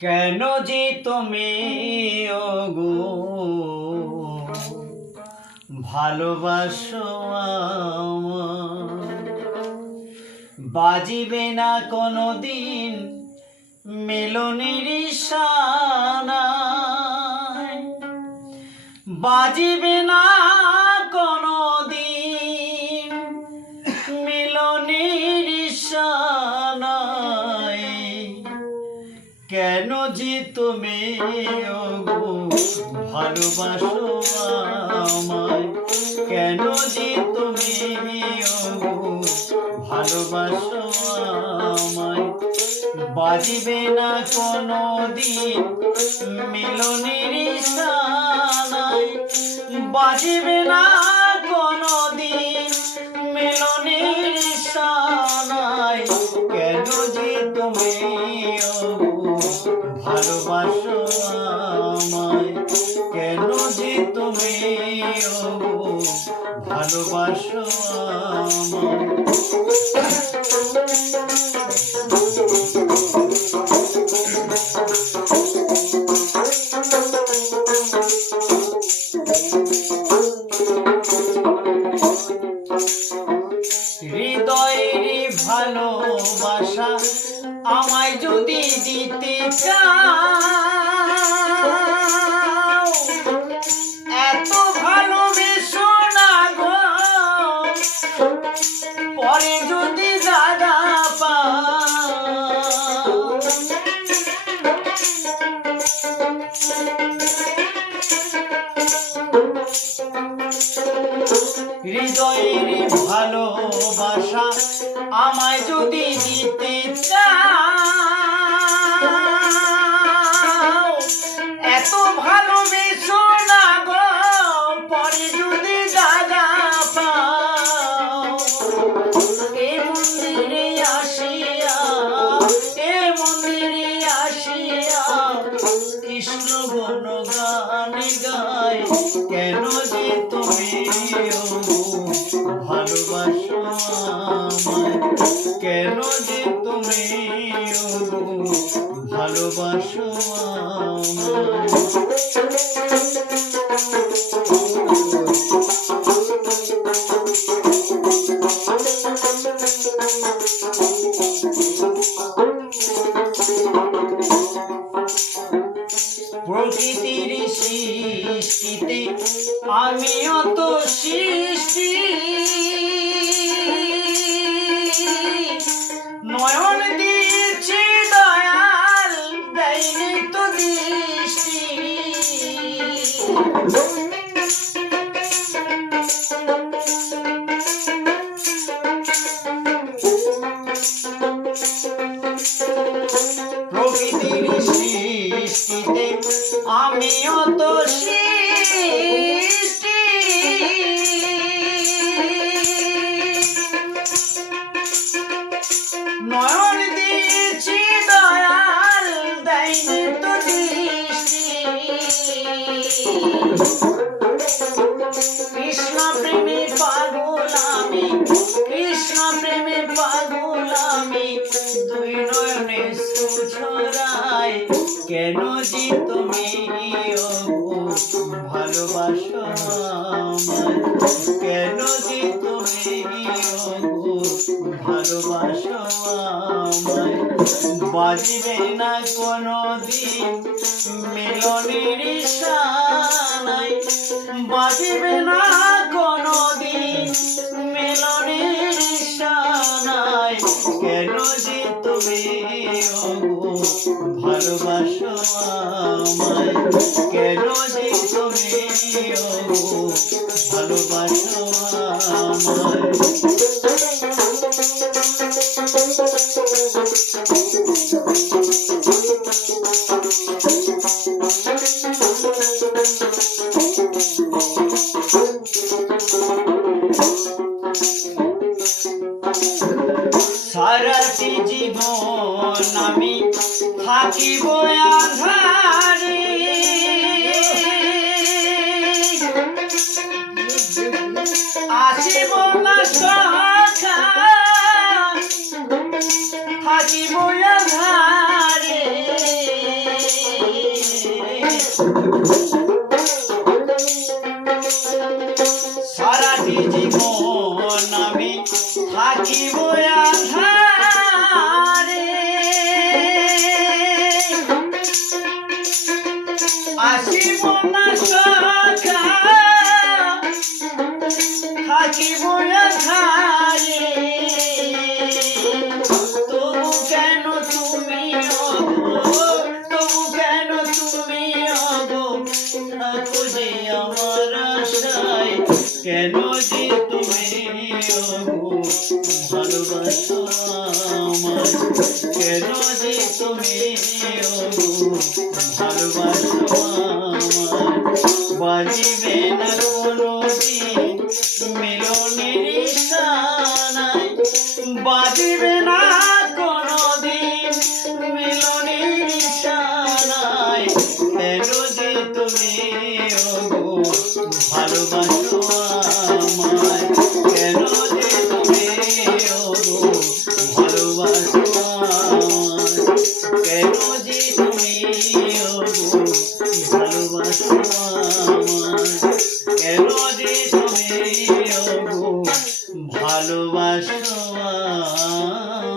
কেন যে তুমি ওগো ভালোবাসো আমায়, বাজিবে না কোনোদিন মিলনের নিশানায়, বাজিবে না কোনোদিন মিলনের নিশানায়। কেন যে তুমি ওগো ভালোবাসো আমায়, কেন যে তুমি ওগো ভালোবাসো আমায়, বাজিবে না কোনোদিন মিলনের নিশানায়, বাজিবে না কোনোদিন মিলনের নিশানায়। কেন যে তুমি ওগো ভালোবাসো আমায়, কেন যে তুমি ওগো ভালোবাসো আমায়। হৃদয়ের ভালোবাসা আমায় যদি দিতে চাও, এত ভালোবেসো না গো, পরে যদি দাদা পাও। হৃদয়ের ভালোবাসা আমায় যদি দিতে চাও, এত ভালোবেসো না গো, পরে যদি জায়গা পাও। এ মন্দিরে আসিয়া, এ মন্দিরে আসিয়া কৃষ্ণ গুণ গান গায়। কেন যে তুমি ভালোবাসো আমায়, কেন যে তুমি ভালোবাসো আমায়। প্রকৃতির সৃষ্টিতে আমিও তো সৃষ্টি, নয়ন দিয়েছি দয়াল দেয়নি তো দৃষ্টি। প্রকৃতির সৃষ্টিতে আমিও তো সৃষ্টি, নয়ন দিয়েছি দয়াল দেয়নি তো দৃষ্টি। কৃষ্ণ প্রেমে পাগল আমি, কৃষ্ণ প্রেমে পাগল আমি, দুই নয়নে ছড়ায়। কেন যে তুমি ওগো ভালোবাসো আমায়, কেন যে তুমি ওগো ভালোবাসো আমায়, বাজিবে না কোনোদিন মিলনের নিশানায়, বাজিবে না কোনোদিন মিলনের নিশানায়। কেন যে তুমি ওগো ভালোবাসো আমায়, কেন যে তুমি ওগো ভালোবাসো আমায়। সারাটি জীবন আমি থাকিব আঁধারে, আসিব না সখা থাকিব আঁধারে। সারাটি জীবন আমি থাকিব আঁধারে আসিব না সখা থাকিব আঁধারে তবু কেন তুমি অগো তবু কেন তুমি অগো থাকো যে আমার আশায় কেন যে তুমি অগো ভালোবাসো আমায় কেন যে তুমি অগো ভালোবাসো আমায় বাজিবে না কোনো দিন মিলনের ইশারায় বাজিবে না কোনো দিন মিলনের ইশারায় কেন যে তুমি ওগো ভালোবাসো আমায় কেন যে তুমি ওগো ভালোবাসো আমায় কেন যে তুমি ওগো ভালোবাসো আমায় কেন যে তুমি ওগো ভালোবাসো আমায়।